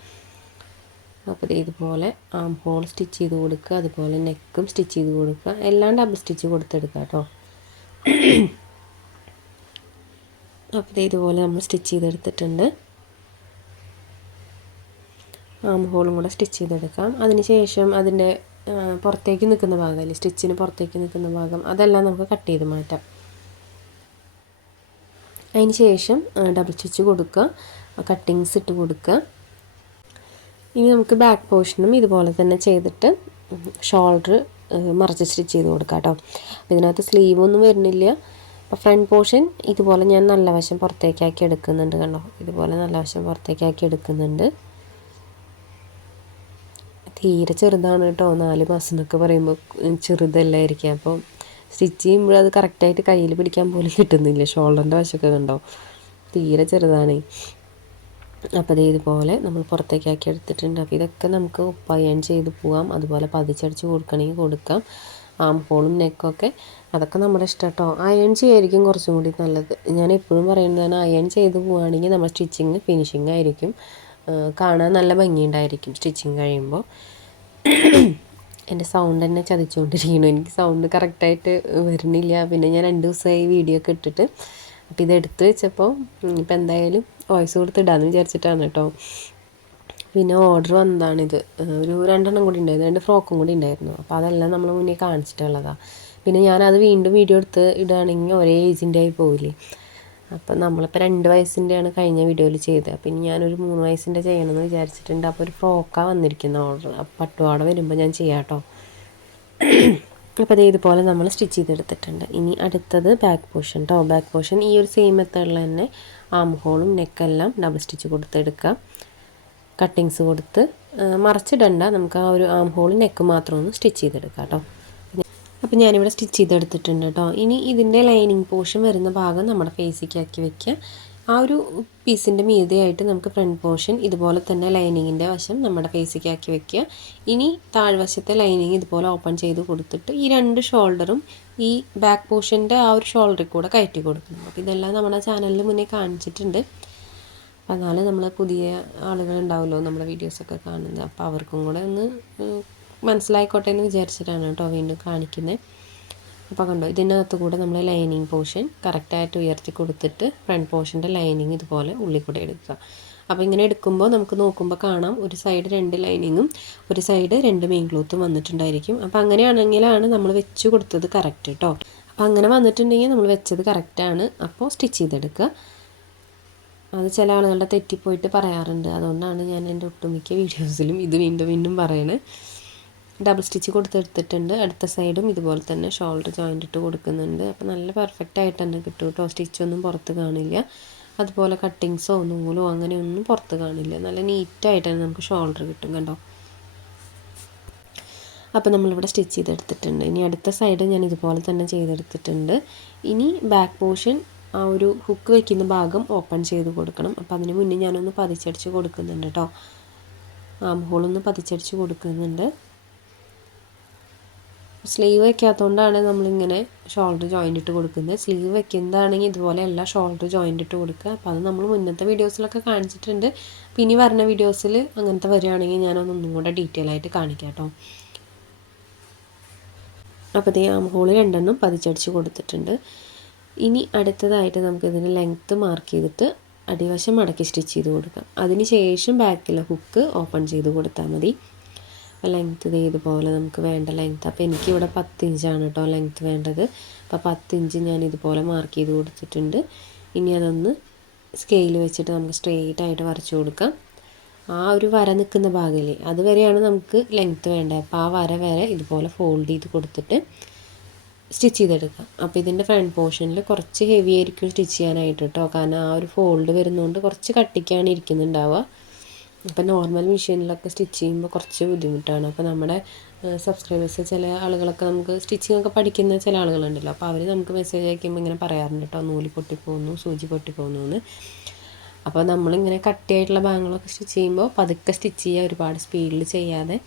അപ്പോൾ ഇതുപോലെ ആം ഹോൾ സ്റ്റിച്ച് ചെയ്ത് കൊടുക്കുക, അതുപോലെ നെക്കും സ്റ്റിച്ച് ചെയ്ത് കൊടുക്കുക. എല്ലാം ഡബിൾ സ്റ്റിച്ച് കൊടുത്തെടുക്കുക കേട്ടോ. അപ്പോൾ ഇതുപോലെ നമ്മൾ സ്റ്റിച്ച് ചെയ്തെടുത്തിട്ടുണ്ട്. ആം ഹോളും കൂടെ സ്റ്റിച്ച് ചെയ്തെടുക്കാം. അതിന് ശേഷം അതിൻ്റെ പുറത്തേക്ക് നിൽക്കുന്ന ഭാഗം അല്ലേ, സ്റ്റിച്ചിന് പുറത്തേക്ക് നിൽക്കുന്ന ഭാഗം, അതെല്ലാം നമുക്ക് കട്ട് ചെയ്ത് മാറ്റാം. അതിന് ശേഷം ഡബിൾ സ്റ്റിച്ച് കൊടുക്കുക, കട്ടിങ്സ് ഇട്ട് കൊടുക്കുക. ഇനി നമുക്ക് ബാക്ക് പോർഷനും ഇതുപോലെ തന്നെ ചെയ്തിട്ട് ഷോൾഡർ മറിച്ച് സ്റ്റിച്ച് ചെയ്ത് കൊടുക്കാം കേട്ടോ. അപ്പോൾ ഇതിനകത്ത് സ്ലീവൊന്നും വരുന്നില്ല. അപ്പോൾ ഫ്രണ്ട് പോർഷൻ ഇതുപോലെ ഞാൻ നല്ല വശം പുറത്തേക്കാക്കി എടുക്കുന്നുണ്ട്. കണ്ടോ, ഇതുപോലെ നല്ല വശം പുറത്തേക്കാക്കി എടുക്കുന്നുണ്ട്. തീരെ ചെറുതാണ് കേട്ടോ. 4 മാസം എന്നൊക്കെ പറയുമ്പോൾ ചെറുതല്ലായിരിക്കും. അപ്പോൾ സ്റ്റിച്ച് ചെയ്യുമ്പോൾ അത് കറക്റ്റായിട്ട് കയ്യിൽ പിടിക്കാൻ പോലും കിട്ടുന്നില്ല. ഷോൾഡറിൻ്റെ വശമൊക്കെ കണ്ടോ, തീരെ ചെറുതാണ്. അപ്പോൾ ഇതുപോലെ നമ്മൾ പുറത്തേക്കാക്കി എടുത്തിട്ടുണ്ട്. അപ്പോൾ ഇതൊക്കെ നമുക്ക് അയൺ ചെയ്ത് പോകാം. അതുപോലെ പതിച്ചടിച്ച് കൊടുക്കണമെങ്കിൽ കൊടുക്കാം. ആം ഹോളും നെക്കൊക്കെ അതൊക്കെ നമ്മുടെ ഇഷ്ടം കേട്ടോ. അയൺ ചെയ്യായിരിക്കും കുറച്ചും കൂടി നല്ലത്. ഞാൻ എപ്പോഴും പറയുന്നതാണ്, അയൺ ചെയ്ത് പോവുകയാണെങ്കിൽ നമ്മൾ സ്റ്റിച്ചിങ് ഫിനിഷിങ് ആയിരിക്കും, കാണാൻ നല്ല ഭംഗിയുണ്ടായിരിക്കും സ്റ്റിച്ചിങ് കഴിയുമ്പോൾ. എൻ്റെ സൗണ്ട് തന്നെ ചതിച്ചുകൊണ്ടിരിക്കുന്നു. എനിക്ക് സൗണ്ട് കറക്റ്റായിട്ട് വരുന്നില്ല. പിന്നെ ഞാൻ 2 ദിവസമായി വീഡിയോ ഒക്കെ ഇട്ടിട്ട്. അപ്പോൾ ഇത് എടുത്ത് വെച്ചപ്പോൾ ഇപ്പം എന്തായാലും വോയിസ് കൊടുത്തിടാമെന്ന് വിചാരിച്ചിട്ടാണ് കേട്ടോ. പിന്നെ ഓർഡർ വന്നതാണിത്. ഒരു 2 എണ്ണം കൂടി ഉണ്ടായിരുന്നു, 2 ഫ്രോക്കും കൂടി ഉണ്ടായിരുന്നു. അപ്പോൾ അതെല്ലാം നമ്മൾ മുന്നേ കാണിച്ചിട്ടുള്ളതാണ്. പിന്നെ ഞാനത് വീണ്ടും വീഡിയോ എടുത്ത് ഇടുകയാണെങ്കിൽ ഒരേ ഏജിൻ്റെ ആയി പോവില്ലേ. അപ്പം നമ്മളിപ്പോൾ 2 വയസ്സിൻ്റെയാണ് കഴിഞ്ഞ വീഡിയോയിൽ ചെയ്തത്. പിന്നെ ഞാനൊരു 3 വയസ്സിൻ്റെ ചെയ്യണമെന്ന് വിചാരിച്ചിട്ടുണ്ട്. അപ്പോൾ ഒരു ഫ്രോക്കാണ് വന്നിരിക്കുന്ന ഓർഡർ. അപ്പോൾ പട്ടുപാവാട വരുമ്പോൾ ഞാൻ ചെയ്യാം കേട്ടോ. അപ്പോൾ അത് ഇതുപോലെ നമ്മൾ സ്റ്റിച്ച് ചെയ്തെടുത്തിട്ടുണ്ട്. ഇനി അടുത്തത് ബാക്ക് പോർഷൻ കേട്ടോ. ബാക്ക് പോർഷൻ ഈ ഒരു സെയിം മെത്തേഡിൽ തന്നെ ആം ഹോളും നെക്കെല്ലാം ഡബിൾ സ്റ്റിച്ച് കൊടുത്തെടുക്കാം. കട്ടിങ്സ് കൊടുത്ത് മറച്ചിടണ്ട, നമുക്ക് ആ ഒരു ആം ഹോളും നെക്ക് മാത്രം ഒന്ന് സ്റ്റിച്ച് ചെയ്തെടുക്കാം കേട്ടോ. അപ്പോൾ ഞാനിവിടെ സ്റ്റിച്ച് ചെയ്തെടുത്തിട്ടുണ്ട് കേട്ടോ. ഇനി ഇതിൻ്റെ ലൈനിങ് പോർഷൻ വരുന്ന ഭാഗം നമ്മുടെ ഫേസിക്കാക്കി വെക്കുക. ആ ഒരു പീസിൻ്റെ മീതെയായിട്ട് നമുക്ക് ഫ്രണ്ട് പോർഷൻ ഇതുപോലെ തന്നെ ലൈനിങ്ങിൻ്റെ വശം നമ്മുടെ ഫേസിക്കാക്കി വെക്കുക. ഇനി താഴ്വശത്തെ ലൈനിങ് ഇതുപോലെ ഓപ്പൺ ചെയ്ത് കൊടുത്തിട്ട് ഈ 2 ഷോൾഡറും ഈ ബാക്ക് പോർഷൻ്റെ ആ ഒരു ഷോൾഡറിൽ കൂടെ കയറ്റി കൊടുക്കണം. അപ്പോൾ ഇതെല്ലാം നമ്മുടെ ചാനലിൽ മുന്നേ കാണിച്ചിട്ടുണ്ട്. അപ്പോൾ എന്നാലും നമ്മൾ പുതിയ ആളുകളുണ്ടാവുമല്ലോ നമ്മുടെ വീഡിയോസൊക്കെ കാണുന്നത്. അപ്പോൾ അവർക്കും കൂടെ ഒന്ന് മനസ്സിലായിക്കോട്ടെ എന്ന് വിചാരിച്ചിട്ടാണ് കേട്ടോ വീണ്ടും കാണിക്കുന്നത്. അപ്പോൾ കണ്ടോ, ഇതിനകത്ത് കൂടെ നമ്മൾ ലൈനിങ് പോർഷൻ കറക്റ്റായിട്ട് ഉയർത്തി കൊടുത്തിട്ട് ഫ്രണ്ട് പോർഷൻ്റെ ലൈനിങ് ഇതുപോലെ ഉള്ളിൽ കൂടെ എടുക്കുക. അപ്പോൾ ഇങ്ങനെ എടുക്കുമ്പോൾ നമുക്ക് നോക്കുമ്പോൾ കാണാം ഒരു സൈഡ് 2 ലൈനിങ്ങും ഒരു സൈഡ് 2 മെയിൻ ക്ലോത്തും വന്നിട്ടുണ്ടായിരിക്കും. അപ്പോൾ അങ്ങനെയാണെങ്കിലാണ് നമ്മൾ വെച്ച് കൊടുത്തത് കറക്റ്റ് കേട്ടോ. അപ്പോൾ അങ്ങനെ വന്നിട്ടുണ്ടെങ്കിൽ നമ്മൾ വെച്ചത് കറക്റ്റാണ്. അപ്പോൾ സ്റ്റിച്ച് ചെയ്തെടുക്കുക. അത് ചില ആളുകളുടെ തെറ്റിപ്പോയിട്ട് പറയാറുണ്ട്. അതുകൊണ്ടാണ് ഞാൻ എൻ്റെ ഒട്ടുമിക്ക വീഡിയോസിലും ഇത് വീണ്ടും വീണ്ടും പറയണത്. ഡബിൾ സ്റ്റിച്ച് കൊടുത്തെടുത്തിട്ടുണ്ട്. അടുത്ത സൈഡും ഇതുപോലെ തന്നെ ഷോൾഡർ ജോയിൻ്റ് ഇട്ട് കൊടുക്കുന്നുണ്ട്. അപ്പോൾ നല്ല പെർഫെക്റ്റ് ആയിട്ട് തന്നെ കിട്ടും കേട്ടോ. സ്റ്റിച്ചൊന്നും പുറത്ത് കാണില്ല. അതുപോലെ കട്ടിങ്സോ നൂലോ അങ്ങനെയൊന്നും പുറത്ത് കാണില്ല. നല്ല നീറ്റായിട്ട് തന്നെ നമുക്ക് ഷോൾഡർ കിട്ടും കണ്ടോ. അപ്പോൾ നമ്മളിവിടെ സ്റ്റിച്ച് ചെയ്തെടുത്തിട്ടുണ്ട്. ഇനി അടുത്ത സൈഡ് ഞാൻ ഇതുപോലെ തന്നെ ചെയ്തെടുത്തിട്ടുണ്ട്. ഇനി ബാക്ക് പോർഷൻ ആ ഒരു ഹുക്ക് വയ്ക്കുന്ന ഭാഗം ഓപ്പൺ ചെയ്ത് കൊടുക്കണം. അപ്പോൾ അതിന് മുന്നേ ഞാനൊന്ന് പതിച്ചടിച്ച് കൊടുക്കുന്നുണ്ട് കേട്ടോ. ആം ഹോളൊന്ന് പതിച്ചടിച്ച് കൊടുക്കുന്നുണ്ട്. സ്ലീവ് വയ്ക്കാത്തതുകൊണ്ടാണ് നമ്മളിങ്ങനെ ഷോൾഡർ ജോയിൻ്റ് ഇട്ട് കൊടുക്കുന്നത്. സ്ലീവ് വയ്ക്കുന്നതാണെങ്കിൽ ഇതുപോലെ എല്ലാ ഷോൾഡർ ജോയിൻ്റ് ഇട്ട് കൊടുക്കുക. അപ്പോൾ അത് നമ്മൾ മുന്നത്തെ വീഡിയോസിലൊക്കെ കാണിച്ചിട്ടുണ്ട്. അപ്പോൾ ഇനി വരുന്ന വീഡിയോസിൽ അങ്ങനത്തെ വരികയാണെങ്കിൽ ഞാനൊന്നും കൂടെ ഡീറ്റെയിൽ ആയിട്ട് കാണിക്കാം കേട്ടോ. അപ്പോൾ ഈ ആം ഹോൾ 2 എണ്ണം പതിച്ചടിച്ച് കൊടുത്തിട്ടുണ്ട്. ഇനി അടുത്തതായിട്ട് നമുക്കിതിൻ്റെ ലെങ്ത്ത് മാർക്ക് ചെയ്തിട്ട് അടിവശം മടക്കി സ്റ്റിച്ച് ചെയ്ത് കൊടുക്കാം. അതിന് ശേഷം ബാക്കിലെ ഹുക്ക് ഓപ്പൺ ചെയ്ത് കൊടുത്താൽ മതി. ലെങ്ത്ത് ഇതുപോലെ നമുക്ക് വേണ്ട ലെങ്ത്ത്. അപ്പോൾ എനിക്കിവിടെ 10 ഇഞ്ചാണ് കേട്ടോ ലെങ്ത്ത് വേണ്ടത്. അപ്പോൾ 10 ഇഞ്ച് ഞാൻ ഇതുപോലെ മാർക്ക് ചെയ്ത് കൊടുത്തിട്ടുണ്ട്. ഇനി അതൊന്ന് സ്കെയിൽ വെച്ചിട്ട് നമുക്ക് സ്ട്രെയിറ്റ് ആയിട്ട് വരച്ചു കൊടുക്കാം. ആ ഒരു വര നിൽക്കുന്ന ഭാഗമില്ലേ, അതുവരെയാണ് നമുക്ക് ലെങ്ത്ത് വേണ്ടത്. അപ്പോൾ ആ വര വരെ ഇതുപോലെ ഫോൾഡ് ചെയ്ത് കൊടുത്തിട്ട് സ്റ്റിച്ച് ചെയ്തെടുക്കാം. അപ്പോൾ ഇതിൻ്റെ ഫ്രണ്ട് പോർഷനിൽ കുറച്ച് ഹെവി ആയിരിക്കും സ്റ്റിച്ച് ചെയ്യാനായിട്ട് കേട്ടോ. കാരണം ആ ഒരു ഫോൾഡ് വരുന്നതുകൊണ്ട് കുറച്ച് കട്ടിക്കാണ് ഇരിക്കുന്നുണ്ടാവുക. അപ്പോൾ നോർമൽ മെഷീനിലൊക്കെ സ്റ്റിച്ച് ചെയ്യുമ്പോൾ കുറച്ച് ബുദ്ധിമുട്ടാണ്. അപ്പോൾ നമ്മുടെ സബ്സ്ക്രൈബേഴ്സ് ചില ആളുകളൊക്കെ നമുക്ക് സ്റ്റിച്ചിങ് ഒക്കെ പഠിക്കുന്ന ചില ആളുകളുണ്ടല്ലോ. അപ്പോൾ അവർ നമുക്ക് മെസ്സേജ് അയക്കുമ്പോൾ ഇങ്ങനെ പറയാറുണ്ട് കേട്ടോ, നൂല് പൊട്ടിപ്പോകുന്നു, സൂചി പൊട്ടിപ്പോകുന്നു എന്ന്. അപ്പോൾ നമ്മളിങ്ങനെ കട്ടിയായിട്ടുള്ള ഭാഗങ്ങളൊക്കെ സ്റ്റിച്ച് ചെയ്യുമ്പോൾ പതുക്കെ സ്റ്റിച്ച് ചെയ്യുക, ഒരുപാട് സ്പീഡിൽ ചെയ്യാതെ.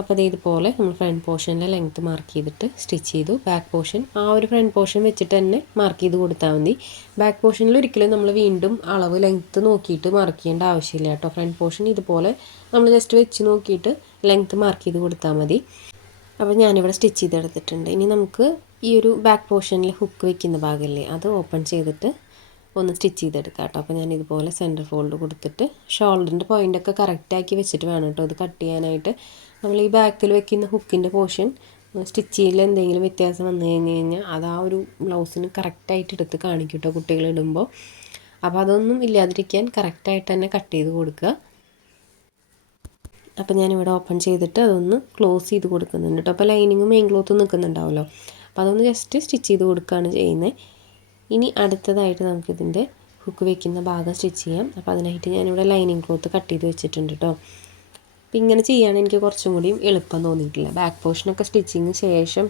അപ്പോൾ ഇതുപോലെ നമ്മൾ ഫ്രണ്ട് പോർഷനിലെ ലെങ്ത്ത് മാർക്ക് ചെയ്തിട്ട് സ്റ്റിച്ച് ചെയ്തു. ബാക്ക് പോർഷൻ ആ ഒരു ഫ്രണ്ട് പോർഷൻ വെച്ചിട്ട് തന്നെ മാർക്ക് ചെയ്ത് കൊടുത്താൽ മതി. ബാക്ക് പോർഷനിൽ ഒരിക്കലും നമ്മൾ വീണ്ടും അളവ് ലെങ്ത്ത് നോക്കിയിട്ട് മാർക്ക് ചെയ്യേണ്ട ആവശ്യമില്ല കേട്ടോ. ഫ്രണ്ട് പോർഷൻ ഇതുപോലെ നമ്മൾ ജസ്റ്റ് വെച്ച് നോക്കിയിട്ട് ലെങ്ത്ത് മാർക്ക് ചെയ്ത് കൊടുത്താൽ മതി. അപ്പോൾ ഞാനിവിടെ സ്റ്റിച്ച് ചെയ്തെടുത്തിട്ടുണ്ട്. ഇനി നമുക്ക് ഈ ഒരു ബാക്ക് പോർഷനിൽ ഹുക്ക് വയ്ക്കുന്ന ഭാഗമല്ലേ, അത് ഓപ്പൺ ചെയ്തിട്ട് ഒന്ന് സ്റ്റിച്ച് ചെയ്തെടുക്കാം കേട്ടോ. അപ്പോൾ ഞാൻ ഇതുപോലെ സെൻറ്റർ ഫോൾഡ് കൊടുത്തിട്ട് ഷോൾഡറിൻ്റെ പോയിൻ്റൊക്കെ കറക്റ്റാക്കി വെച്ചിട്ട് വേണം കേട്ടോ ഇത് കട്ട് ചെയ്യാനായിട്ട്. നമ്മൾ ഈ ബാക്കിൽ വെക്കുന്ന ഹുക്കിൻ്റെ പോർഷൻ സ്റ്റിച്ച് ചെയ്യൽ എന്തെങ്കിലും വ്യത്യാസം വന്നു കഴിഞ്ഞാൽ അത് ആ ഒരു ബ്ലൗസിന് കറക്റ്റായിട്ട് എടുത്ത് കാണിക്കും കേട്ടോ കുട്ടികളിടുമ്പോൾ. അപ്പോൾ അതൊന്നും ഇല്ലാതിരിക്കാൻ കറക്റ്റായിട്ട് തന്നെ കട്ട് ചെയ്ത് കൊടുക്കുക. അപ്പോൾ ഞാനിവിടെ ഓപ്പൺ ചെയ്തിട്ട് അതൊന്ന് ക്ലോസ് ചെയ്ത് കൊടുക്കുന്നുണ്ട് കേട്ടോ. അപ്പോൾ ലൈനിങ്ങും മെയിൻ ക്ലോത്തും നിൽക്കുന്നുണ്ടാവുമല്ലോ. അപ്പോൾ അതൊന്ന് ജസ്റ്റ് സ്റ്റിച്ച് ചെയ്ത് കൊടുക്കുകയാണ് ചെയ്യുന്നത്. ഇനി അടുത്തതായിട്ട് നമുക്കിതിൻ്റെ ഹുക്ക് വയ്ക്കുന്ന ഭാഗം സ്റ്റിച്ച് ചെയ്യാം. അപ്പോൾ അതിനായിട്ട് ഞാനിവിടെ ലൈനിങ് ക്ലോത്ത് കട്ട് ചെയ്ത് വെച്ചിട്ടുണ്ട് കേട്ടോ. അപ്പോൾ ഇങ്ങനെ ചെയ്യുകയാണെങ്കിൽ എനിക്ക് കുറച്ചും കൂടിയും എളുപ്പം തോന്നിയിട്ടില്ല. ബാക്ക് പോർഷനൊക്കെ സ്റ്റിച്ചിങ്ങിന് ശേഷം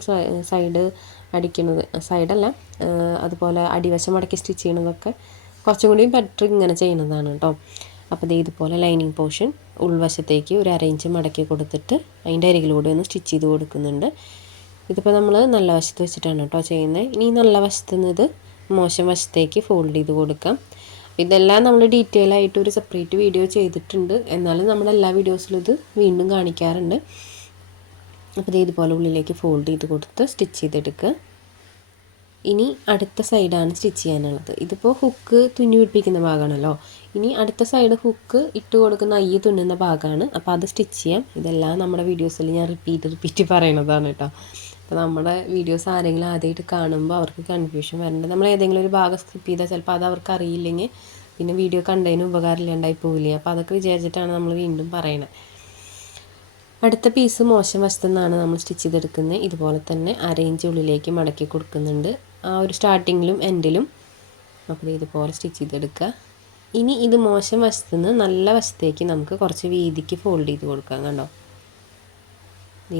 സൈഡ് അടിക്കുന്നത്, സൈഡല്ല അതുപോലെ അടിവശം മടക്കി സ്റ്റിച്ച് ചെയ്യണതൊക്കെ കുറച്ചും കൂടിയും ബെറ്റർ ഇങ്ങനെ ചെയ്യുന്നതാണ് കേട്ടോ. അപ്പോൾ ഇതുപോലെ ലൈനിങ് പോർഷൻ ഉൾവശത്തേക്ക് ഒരു 1/2 ഇഞ്ച് മടക്കി കൊടുത്തിട്ട് അതിൻ്റെ അരികിലൂടെ ഒന്ന് സ്റ്റിച്ച് ചെയ്ത് കൊടുക്കുന്നുണ്ട്. ഇതിപ്പോൾ നമ്മൾ നല്ല വശത്ത് വെച്ചിട്ടാണ് കേട്ടോ ചെയ്യുന്നത്. ഇനി നല്ല വശത്ത് നിന്ന് ഇത് മോശം വശത്തേക്ക് ഫോൾഡ് ചെയ്ത് കൊടുക്കാം. ഇതെല്ലാം നമ്മൾ ഡീറ്റെയിൽ ആയിട്ട് ഒരു സെപ്പറേറ്റ് വീഡിയോ ചെയ്തിട്ടുണ്ട്. എന്നാലും നമ്മുടെ എല്ലാ വീഡിയോസിലും ഇത് വീണ്ടും കാണിക്കാറുണ്ട്. അപ്പോൾ ഇതുപോലെ ഉള്ളിലേക്ക് ഫോൾഡ് ചെയ്ത് കൊടുത്ത് സ്റ്റിച്ച് ചെയ്തെടുക്കുക. ഇനി അടുത്ത സൈഡാണ് സ്റ്റിച്ച് ചെയ്യാനുള്ളത്. ഇതിപ്പോൾ ഹുക്ക് തുന്നി പിടിപ്പിക്കുന്ന ഭാഗമാണല്ലോ. ഇനി അടുത്ത സൈഡ് ഹുക്ക് ഇട്ട് കൊടുക്കുന്ന അയ്യ് തുന്നുന്ന ഭാഗമാണ്. അപ്പോൾ അത് സ്റ്റിച്ച് ചെയ്യാം. ഇതെല്ലാം നമ്മുടെ വീഡിയോസിൽ ഞാൻ റിപ്പീറ്റ് പറയണതാണ് കേട്ടോ. അപ്പോൾ നമ്മുടെ വീഡിയോസ് ആരെങ്കിലും ആദ്യമായിട്ട് കാണുമ്പോൾ അവർക്ക് കൺഫ്യൂഷൻ വരേണ്ട. നമ്മൾ ഏതെങ്കിലും ഒരു ഭാഗം സ്കിപ്പ് ചെയ്താൽ ചിലപ്പോൾ അത് അവർക്ക് അറിയില്ലെങ്കിൽ പിന്നെ വീഡിയോ കണ്ടതിന് ഉപകാരമില്ലാണ്ടായി പോവില്ലേ. അപ്പോൾ അതൊക്കെ വിചാരിച്ചിട്ടാണ് നമ്മൾ വീണ്ടും പറയണത്. അടുത്ത പീസ് മോശം വശത്തു നിന്നാണ് നമ്മൾ സ്റ്റിച്ച് ചെയ്തെടുക്കുന്നത്. ഇതുപോലെ തന്നെ അരയിഞ്ച് ഉള്ളിലേക്ക് മടക്കി കൊടുക്കുന്നുണ്ട്, ആ ഒരു സ്റ്റാർട്ടിങ്ങിലും എൻഡിലും. അപ്പോൾ ഇതുപോലെ സ്റ്റിച്ച് ചെയ്തെടുക്കുക. ഇനി ഇത് മോശം വശത്തു നിന്ന് നല്ല വശത്തേക്ക് നമുക്ക് കുറച്ച് വീതിക്ക് ഫോൾഡ് ചെയ്ത് കൊടുക്കാം. കണ്ടോ,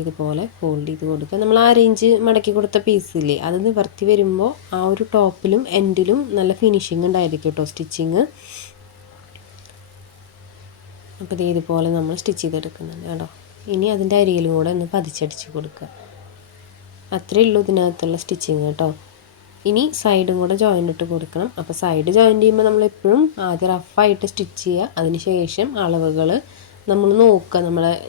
ഇതുപോലെ ഫോൾഡ് ചെയ്ത് കൊടുക്കുക. നമ്മൾ ആ അരയിഞ്ച് മടക്കി കൊടുത്ത പീസില്ലേ, അത് നിവർത്തി വരുമ്പോൾ ആ ഒരു ടോപ്പിലും എൻഡിലും നല്ല ഫിനിഷിങ് ഉണ്ടായിരിക്കും കേട്ടോ സ്റ്റിച്ചിങ്. അപ്പോൾ ഇതുപോലെ നമ്മൾ സ്റ്റിച്ച് ചെയ്തെടുക്കുന്നുണ്ട് കേട്ടോ. ഇനി അതിൻ്റെ അരിയിലും കൂടെ ഒന്ന് പതിച്ചടിച്ച് കൊടുക്കുക. അത്രയേ ഉള്ളൂ ഇതിനകത്തുള്ള സ്റ്റിച്ചിങ് കേട്ടോ. ഇനി സൈഡും കൂടെ ജോയിൻ്റ് ഇട്ട് കൊടുക്കണം. അപ്പോൾ സൈഡ് ജോയിൻ്റ് ചെയ്യുമ്പോൾ നമ്മളെപ്പോഴും ആദ്യം റഫായിട്ട് സ്റ്റിച്ച് ചെയ്യുക. അതിന് ശേഷം അളവുകൾ നമ്മൾ നോക്കുക,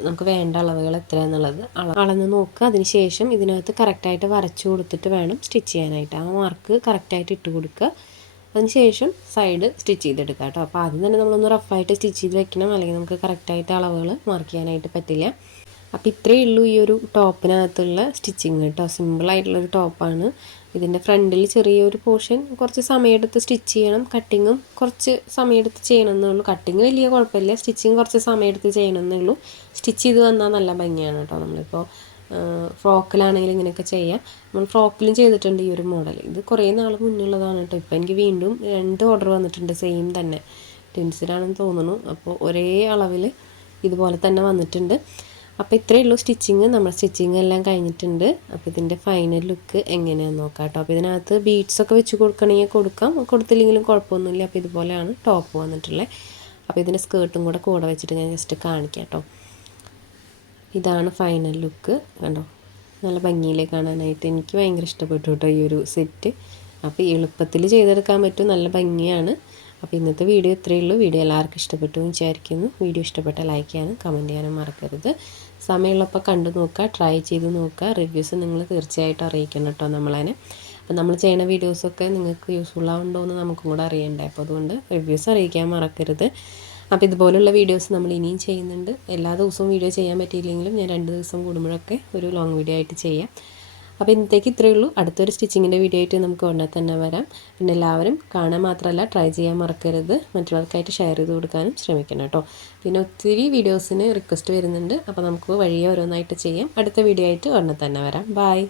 നമുക്ക് വേണ്ട അളവുകൾ എത്രയാണെന്നുള്ളത് അളന്ന് നോക്കുക. അതിന് ശേഷം ഇതിനകത്ത് കറക്റ്റായിട്ട് വരച്ചു കൊടുത്തിട്ട് വേണം സ്റ്റിച്ച് ചെയ്യാനായിട്ട്. ആ മാർക്ക് കറക്റ്റായിട്ട് ഇട്ട് കൊടുക്കുക. അതിന് ശേഷം സൈഡ് സ്റ്റിച്ച് ചെയ്തെടുക്കുക കേട്ടോ. അപ്പോൾ ആദ്യം തന്നെ നമ്മളൊന്ന് റഫായിട്ട് സ്റ്റിച്ച് ചെയ്ത് വെക്കണം, അല്ലെങ്കിൽ നമുക്ക് കറക്റ്റായിട്ട് അളവുകൾ മാർക്ക് ചെയ്യാനായിട്ട് പറ്റില്ല. അപ്പോൾ ഇത്രയേ ഉള്ളൂ ഈ ഒരു ടോപ്പിനകത്തുള്ള സ്റ്റിച്ചിങ് കേട്ടോ. സിമ്പിളായിട്ടുള്ളൊരു ടോപ്പാണ്. ഇതിൻ്റെ ഫ്രണ്ടിൽ ചെറിയൊരു പോർഷൻ കുറച്ച് സമയമെടുത്ത് സ്റ്റിച്ച് ചെയ്യണം. കട്ടിങ്ങും കുറച്ച് സമയമെടുത്ത് ചെയ്യണമെന്നേ ഉള്ളൂ. കട്ടിങ് വലിയ കുഴപ്പമില്ല, സ്റ്റിച്ചിങ് കുറച്ച് സമയമെടുത്ത് ചെയ്യണമെന്നേ ഉള്ളൂ. സ്റ്റിച്ച് ചെയ്ത് വന്നാൽ നല്ല ഭംഗിയാണ് കേട്ടോ. നമ്മളിപ്പോൾ ഫ്രോക്കിലാണെങ്കിൽ ഇങ്ങനെയൊക്കെ ചെയ്യാം. നമ്മൾ ഫ്രോക്കിലും ചെയ്തിട്ടുണ്ട് ഈ ഒരു മോഡൽ. ഇത് കുറേ നാൾ മുന്നുള്ളതാണ് കേട്ടോ. ഇപ്പോൾ എനിക്ക് വീണ്ടും 2 ഓർഡർ വന്നിട്ടുണ്ട്, സെയിം തന്നെ, ട്വിൻസിലാണെന്ന് തോന്നുന്നു. അപ്പോൾ ഒരേ അളവിൽ ഇതുപോലെ തന്നെ വന്നിട്ടുണ്ട്. അപ്പോൾ ഇത്രയേ ഉള്ളൂ സ്റ്റിച്ചിങ്. നമ്മൾ സ്റ്റിച്ചിങ് എല്ലാം കഴിഞ്ഞിട്ടുണ്ട്. അപ്പോൾ ഇതിൻ്റെ ഫൈനൽ ലുക്ക് എങ്ങനെയാണെന്ന് നോക്കാം കേട്ടോ. അപ്പോൾ ഇതിനകത്ത് ബീഡ്സൊക്കെ വെച്ച് കൊടുക്കണമെങ്കിൽ കൊടുക്കാം, കൊടുത്തില്ലെങ്കിലും കുഴപ്പമൊന്നുമില്ല. അപ്പോൾ ഇതുപോലെയാണ് ടോപ്പ് വന്നിട്ടുള്ളത്. അപ്പോൾ ഇതിൻ്റെ സ്കേർട്ടും കൂടെ വെച്ചിട്ട് ഞാൻ ജസ്റ്റ് കാണിക്കാം കേട്ടോ. ഇതാണ് ഫൈനൽ ലുക്ക്. കണ്ടോ, നല്ല ഭംഗിയിലേ കാണാനായിട്ട്. എനിക്ക് ഭയങ്കര ഇഷ്ടപ്പെട്ടു കേട്ടോ ഈ ഒരു സെറ്റ്. അപ്പോൾ എളുപ്പത്തിൽ ചെയ്തെടുക്കാൻ പറ്റും, നല്ല ഭംഗിയാണ്. അപ്പോൾ ഇന്നത്തെ വീഡിയോ ഇത്രയേ ഉള്ളൂ. വീഡിയോ എല്ലാവർക്കും ഇഷ്ടപ്പെട്ടു എന്ന് വിചാരിക്കുന്നു. വീഡിയോ ഇഷ്ടപ്പെട്ടാൽ ലൈക്ക് ചെയ്യാനും കമൻറ്റ് ചെയ്യാനും മറക്കരുത്. സമയമുള്ളപ്പോൾ കണ്ടു നോക്കുക, ട്രൈ ചെയ്ത് നോക്കുക. റിവ്യൂസ് നിങ്ങൾ തീർച്ചയായിട്ടും അറിയിക്കണം കേട്ടോ നമ്മളതിനെ. അപ്പോൾ നമ്മൾ ചെയ്യുന്ന വീഡിയോസൊക്കെ നിങ്ങൾക്ക് യൂസ്ഫുൾ ആവുന്നുണ്ടോ എന്ന് നമുക്കും കൂടെ അറിയണ്ടേ. അപ്പോൾ അതുകൊണ്ട് റിവ്യൂസ് അറിയിക്കാൻ മറക്കരുത്. അപ്പോൾ ഇതുപോലുള്ള വീഡിയോസ് നമ്മൾ ഇനിയും ചെയ്യുന്നുണ്ട്. എല്ലാ ദിവസവും വീഡിയോ ചെയ്യാൻ പറ്റിയില്ലെങ്കിലും ഞാൻ 2 ദിവസം കൂടുമ്പോഴൊക്കെ ഒരു ലോങ് വീഡിയോ ആയിട്ട് ചെയ്യാം. അപ്പോൾ ഇന്നത്തേക്ക് ഇത്രയേ ഉള്ളൂ. അടുത്തൊരു സ്റ്റിച്ചിങ്ങിൻ്റെ വീഡിയോ ആയിട്ട് നമുക്ക് ഉടനെ തന്നെ വരാം. പിന്നെ എല്ലാവരും കാണാൻ മാത്രമല്ല ട്രൈ ചെയ്യാൻ മറക്കരുത്. മറ്റുള്ളവർക്കായിട്ട് ഷെയർ ചെയ്ത് കൊടുക്കാനും ശ്രമിക്കണം കേട്ടോ. പിന്നെ ഒത്തിരി വീഡിയോസിന് റിക്വസ്റ്റ് വരുന്നുണ്ട്. അപ്പോൾ നമുക്ക് വഴിയെ ഓരോന്നായിട്ട് ചെയ്യാം. അടുത്ത വീഡിയോ ആയിട്ട് ഉടനെ തന്നെ വരാം. ബൈ.